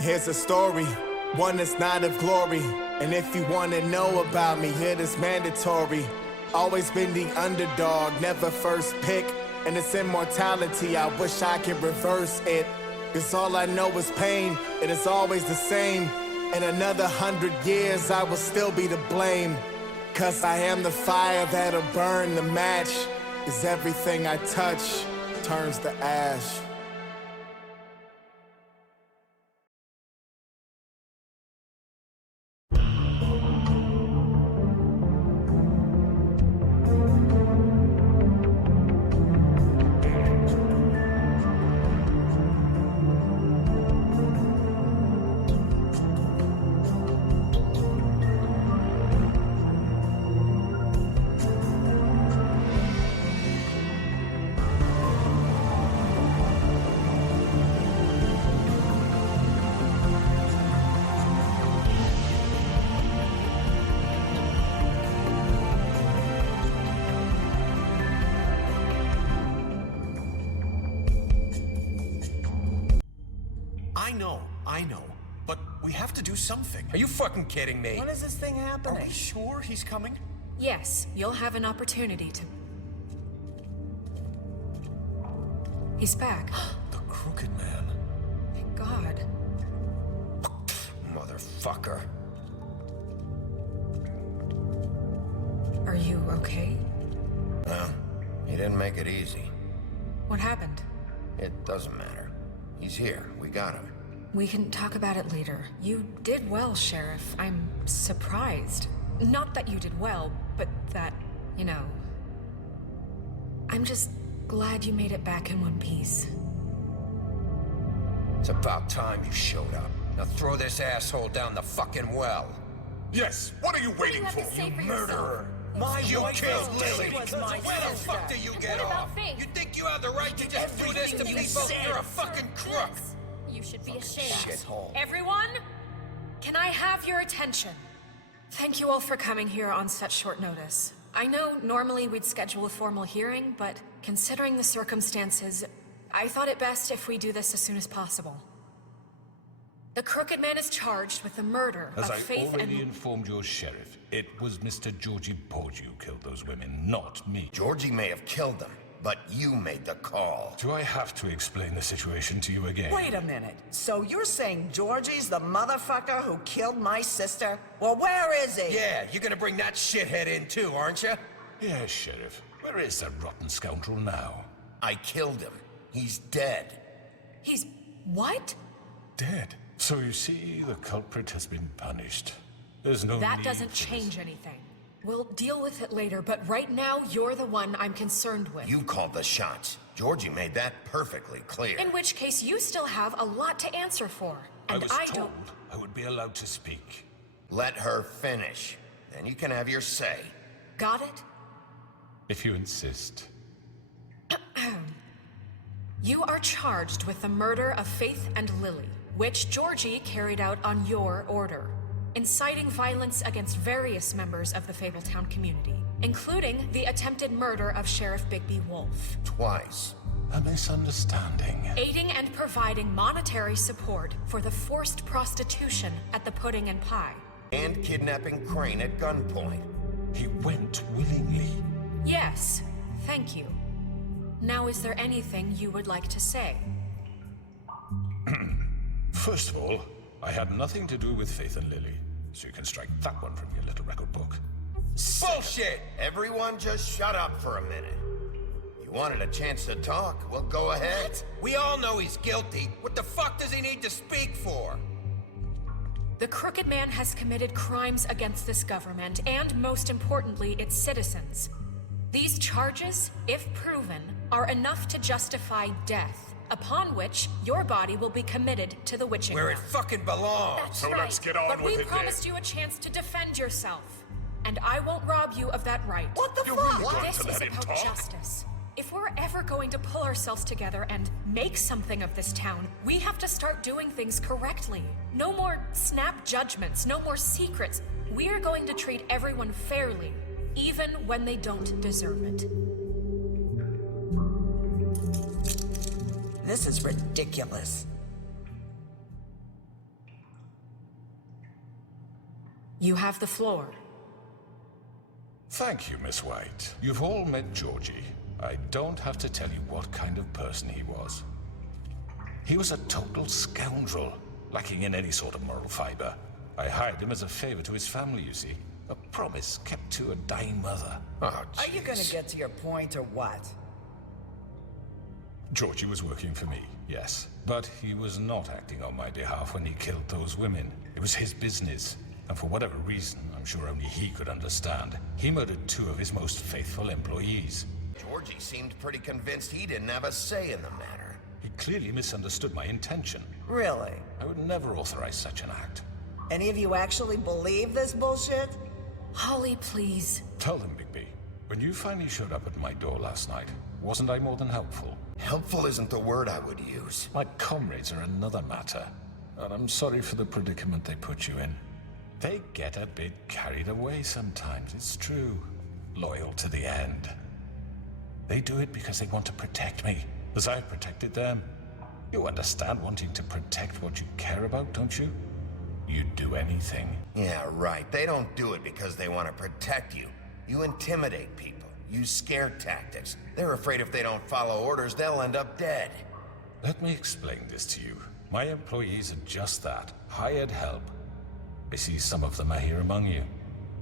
Here's a story, one that's not of glory. And if you wanna know about me, it is mandatory. Always been the underdog, never first pick. And it's immortality, I wish I could reverse it. Cause all I know is pain, it is always the same. In another 100 years, I will still be to blame. Cause I am the fire that'll burn the match. Cause everything I touch turns to ash. I know, but we have to do something. Are you fucking kidding me? When is this thing happening? Are we sure he's coming? Yes, you'll have an opportunity to... He's back. The Crooked Man. Thank God. Motherfucker. Are you okay? Well, he didn't make it easy. What happened? It doesn't matter. He's here. We got him. We can talk about it later. You did well, Sheriff. I'm surprised. Not that you did well, but that, you know... I'm just glad you made it back in one piece. It's about time you showed up. Now throw this asshole down the fucking well. Yes, what are you waiting for? You murderer! You killed Lily! Where the fuck do you get off? You think you have the right to just do this to people? You're a fucking crook! You should be ashamed. Shithole. Everyone, can I have your attention? Thank you all for coming here on such short notice. I know normally we'd schedule a formal hearing, but considering the circumstances, I thought it best if we do this as soon as possible. The Crooked Man is charged with the murder of Faith and... As I already informed your sheriff, it was Mr. Georgie Porgy who killed those women, not me. Georgie may have killed them, but you made the call. Do I have to explain the situation to you again? Wait a minute. So you're saying Georgie's the motherfucker who killed my sister? Well, where is he? Yeah, you're gonna bring that shithead in too, aren't you? Yes, Sheriff. Where is that rotten scoundrel now? I killed him. He's dead. He's... what? Dead. So you see, the culprit has been punished. There's no That need doesn't for change anything. We'll deal with it later, but right now, you're the one I'm concerned with. You called the shots. Georgie made that perfectly clear. In which case, you still have a lot to answer for. And I was told don't... I would be allowed to speak. Let her finish. Then you can have your say. Got it? If you insist. You are charged with the murder of Faith and Lily, which Georgie carried out on your order, inciting violence against various members of the Fabletown community, including the attempted murder of Sheriff Bigby Wolf. Twice. A misunderstanding. Aiding and providing monetary support for the forced prostitution at the Pudding and Pie. And kidnapping Crane at gunpoint. He went willingly. Yes, thank you. Now, is there anything you would like to say? First of all, I had nothing to do with Faith and Lily, so you can strike that one from your little record book. Bullshit! Everyone just shut up for a minute. You wanted a chance to talk, well, go ahead. What? We all know he's guilty. What the fuck does he need to speak for? The Crooked Man has committed crimes against this government, and most importantly, its citizens. These charges, if proven, are enough to justify death, upon which your body will be committed to the witching Where it rock. fucking belongs. That's So right. let's get on but with we it promised then. you a chance to defend yourself, and I won't rob you of that right. What the You fuck? really got This to is let him about talk? justice. If we're ever going to pull ourselves together and make something of this town, we have to start doing things correctly. No more snap judgments, no more secrets. We're going to treat everyone fairly, even when they don't deserve it. This is ridiculous. You have the floor. Thank you, Miss White. You've all met Georgie. I don't have to tell you what kind of person he was. He was a total scoundrel, lacking in any sort of moral fiber. I hired him as a favor to his family, you see. A promise kept to a dying mother. Oh, Are you gonna jeez. get to your point or what? Georgie was working for me, yes. But he was not acting on my behalf when he killed those women. It was his business. And for whatever reason, I'm sure only he could understand, he murdered 2 of his most faithful employees. Georgie seemed pretty convinced he didn't have a say in the matter. He clearly misunderstood my intention. Really? I would never authorize such an act. Any of you actually believe this bullshit? Holly, please. Tell them, Bigby, when you finally showed up at my door last night, wasn't I more than helpful? Helpful isn't the word I would use. My comrades are another matter, and I'm sorry for the predicament they put you in. They get a bit carried away sometimes, it's true. Loyal to the end. They do it because they want to protect me, as I've protected them. You understand wanting to protect what you care about, don't you? You'd do anything. Yeah, right. They don't do it because they want to protect you. You intimidate people, use scare tactics. They're afraid if they don't follow orders, they'll end up dead. Let me explain this to you. My employees are just that, hired help. I see some of them are here among you.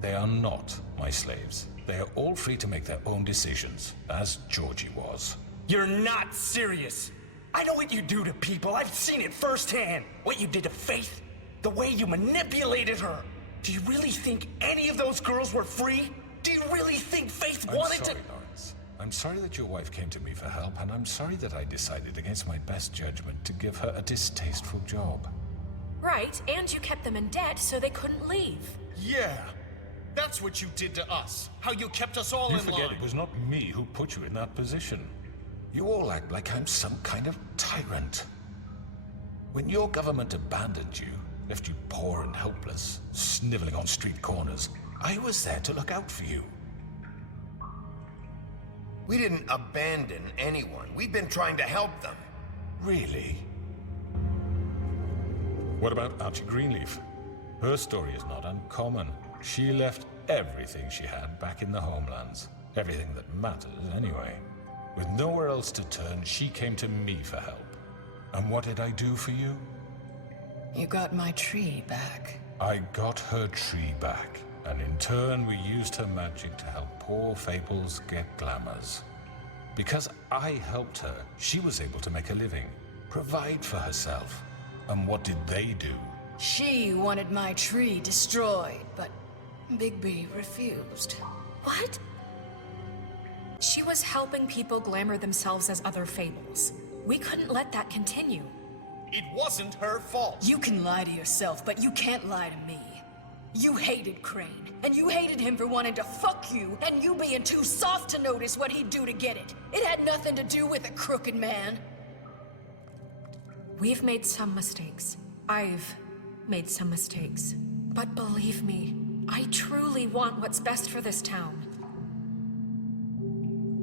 They are not my slaves. They are all free to make their own decisions, as Georgie was. You're not serious. I know what you do to people. I've seen it firsthand. What you did to Faith. The way you manipulated her. Do you really think any of those girls were free? Do you really think Faith wanted I'm sorry, Lawrence. I'm sorry that your wife came to me for help, and I'm sorry that I decided against my best judgment to give her a distasteful job. Right, and you kept them in debt so they couldn't leave. Yeah, that's what you did to us. How you kept us all You in forget line. it was not me who put you in that position. You all act like I'm some kind of tyrant. When your government abandoned you, left you poor and helpless, sniveling on street corners, I was there to look out for you. We didn't abandon anyone. We've been trying to help them. Really? What about Archie Greenleaf? Her story is not uncommon. She left everything she had back in the homelands. Everything that matters, anyway. With nowhere else to turn, she came to me for help. And what did I do for you? You got my tree back. I got her tree back, and in turn we used her magic to help poor Fables get glamours. Because I helped her, she was able to make a living, provide for herself. And what did they do? She wanted my tree destroyed, but Bigby refused. What? She was helping people glamour themselves as other Fables. We couldn't let that continue. It wasn't her fault. You can lie to yourself, but you can't lie to me. You hated Crane, and you hated him for wanting to fuck you, and you being too soft to notice what he'd do to get it. It had nothing to do with a crooked man. We've made some mistakes. I've made some mistakes. But believe me, I truly want what's best for this town.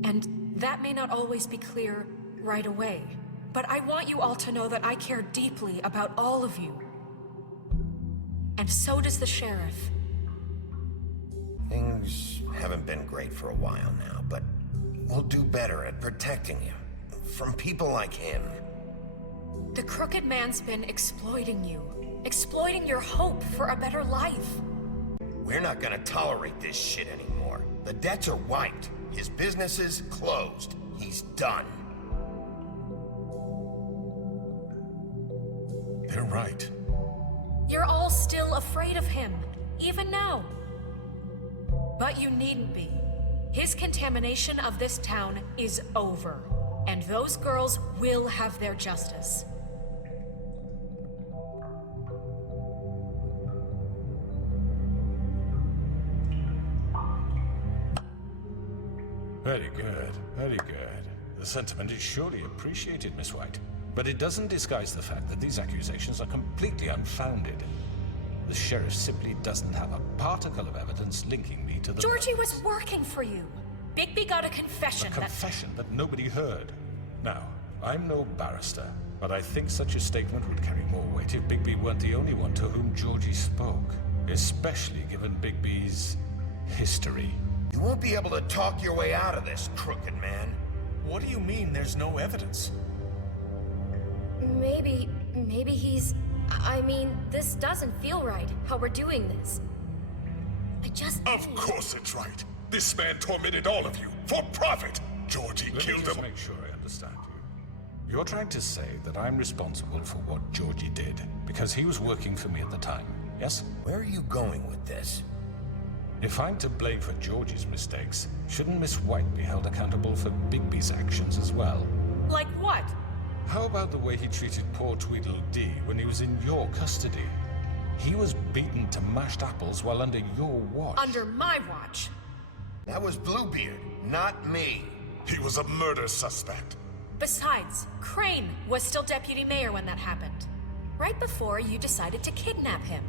And that may not always be clear right away, but I want you all to know that I care deeply about all of you. And so does the sheriff. Things haven't been great for a while now, but we'll do better at protecting you. From people like him. The crooked man's been exploiting you. Exploiting your hope for a better life. We're not gonna tolerate this shit anymore. The debts are wiped. His business is closed. He's done. They're right. You're all still afraid of him, even now. But you needn't be. His contamination of this town is over, and those girls will have their justice. Very good, very good. The sentiment is surely appreciated, Miss White. But it doesn't disguise the fact that these accusations are completely unfounded. The sheriff simply doesn't have a particle of evidence linking me to the... Georgie was working for you. Bigby got a confession A confession that nobody heard. Now, I'm no barrister, but I think such a statement would carry more weight if Bigby weren't the only one to whom Georgie spoke. especially given Bigby's history. You won't be able to talk your way out of this, crooked man. What do you mean there's no evidence? Maybe he's... I mean, this doesn't feel right, how we're doing this. Of course it's right. This man tormented all of you, for profit. Georgie killed Let me just him. make sure I understand you. You're trying to say that I'm responsible for what Georgie did, because he was working for me at the time, yes? Where are you going with this? If I'm to blame for Georgie's mistakes, shouldn't Miss White be held accountable for Bigby's actions as well? Like what? How about the way he treated poor Tweedledee when he was in your custody? He was beaten to mashed apples while under your watch. Under my watch. That was Bluebeard, not me. He was a murder suspect. Besides, Crane was still deputy mayor when that happened. Right before you decided to kidnap him.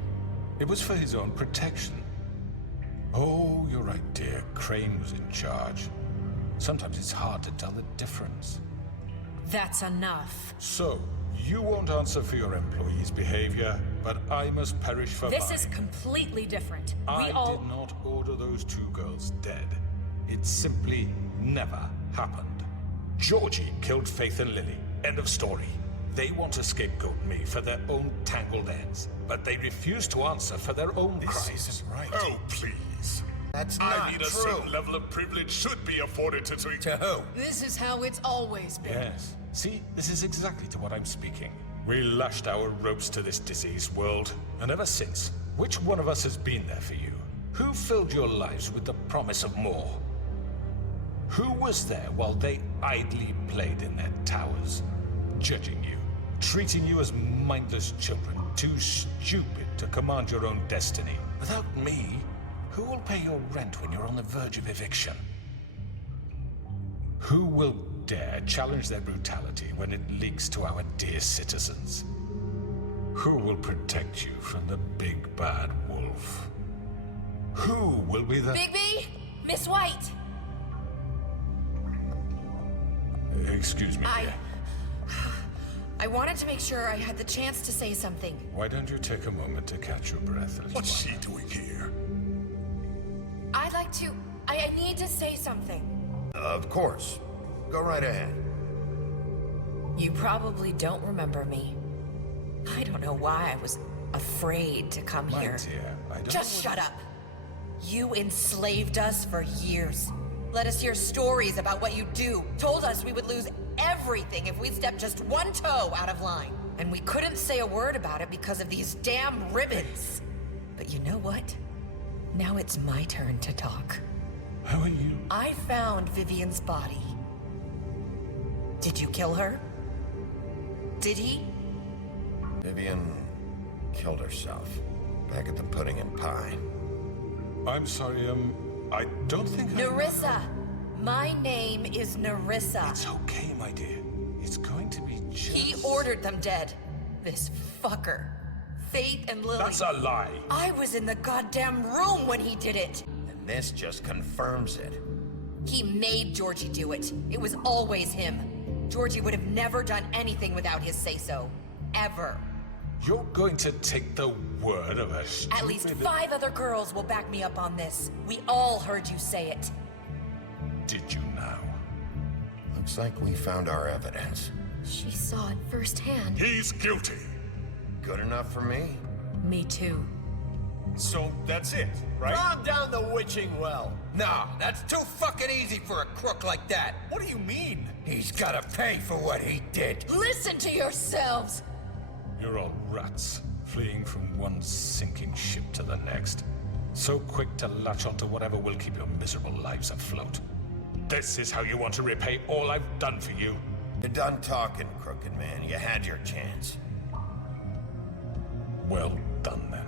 It was for his own protection. Oh, you're right, dear. Crane was in charge. Sometimes it's hard to tell the difference. That's enough. So, you won't answer for your employees' behavior, but I must perish for This mine. is completely different. I did not order those two girls dead. It simply never happened. Georgie killed Faith and Lily. End of story. They want to scapegoat me for their own tangled ends, but they refuse to answer for their own crimes. This isn't right. Oh, please. That's I not mean, a true. certain level of privilege should be afforded to... To who? This is how it's always been. Yes. See, this is exactly to what I'm speaking. We lashed our ropes to this diseased world, and ever since, which one of us has been there for you? Who filled your lives with the promise of more? Who was there while they idly played in their towers, judging you, treating you as mindless children, too stupid to command your own destiny? Without me, who will pay your rent when you're on the verge of eviction? Who will dare challenge their brutality when it leaks to our dear citizens? Who will protect you from the big bad wolf? Who will be the... Bigby? Miss White! Excuse me, dear. I wanted to make sure I had the chance to say something. Why don't you take a moment to catch your breath, little What's one? she doing here? I'd like to... I need to say something. Of course. Go right ahead. You probably don't remember me. I don't know why I was afraid to come My here. dear, I don't... Just shut up. You enslaved us for years. Let us hear stories about what you do. Told us we would lose everything if we stepped just one toe out of line. And we couldn't say a word about it because of these damn ribbons. But you know what? Now it's my turn to talk. How are you? I found Vivian's body. Did you kill her? Did he? Vivian killed herself back at the Pudding and Pie. I'm sorry, I don't think I... Nerissa! My name is Nerissa. It's okay, my dear. It's going to be just... He ordered them dead. This fucker. Faith and Lily. That's a lie. I was in the goddamn room when he did it. And this just confirms it. He made Georgie do it. It was always him. Georgie would have never done anything without his say-so. Ever. You're going to take the word of a stupid... At least 5 other girls will back me up on this. We all heard you say it. Did you now? Looks like we found our evidence. She saw it firsthand. He's guilty. Good enough for me? Me too. So that's it, right? Calm down the witching well. No, that's too fucking easy for a crook like that. What do you mean? He's gotta pay for what he did. Listen to yourselves! You're all rats, fleeing from one sinking ship to the next. So quick to latch onto whatever will keep your miserable lives afloat. This is how you want to repay all I've done for you? You're done talking, crooked man. You had your chance. Well done, then.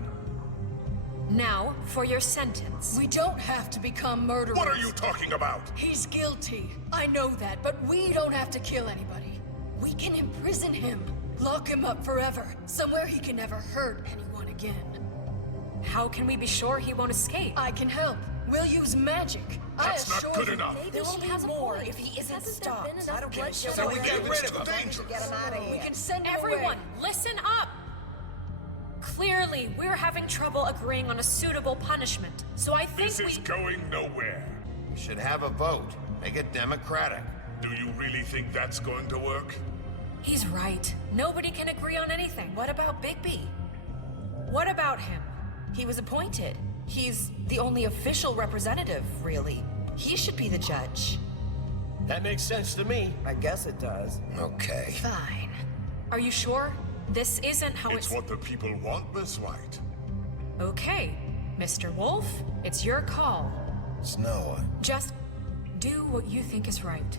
Now, for your sentence. We don't have to become murderers. What are you talking about? He's guilty. I know that, but we don't have to kill anybody. We can imprison him. Lock him up forever. Somewhere he can never hurt anyone again. How can we be sure he won't escape? I can help. We'll use magic. That's not good enough. There will be more if he isn't stopped. I don't care. So we get rid of him. Get him out of We here. can send him Everyone, away. listen up! Clearly, we're having trouble agreeing on a suitable punishment. So I think This is going nowhere. We should have a vote. Make it democratic. Do you really think that's going to work? He's right. Nobody can agree on anything. What about Bigby? What about him? He was appointed. He's the only official representative, really. He should be the judge. That makes sense to me. I guess it does. Okay. Fine. Are you sure? This isn't how It's what the people want, Miss White. Okay. Mr. Wolf, it's your call. Snow, Just do what you think is right.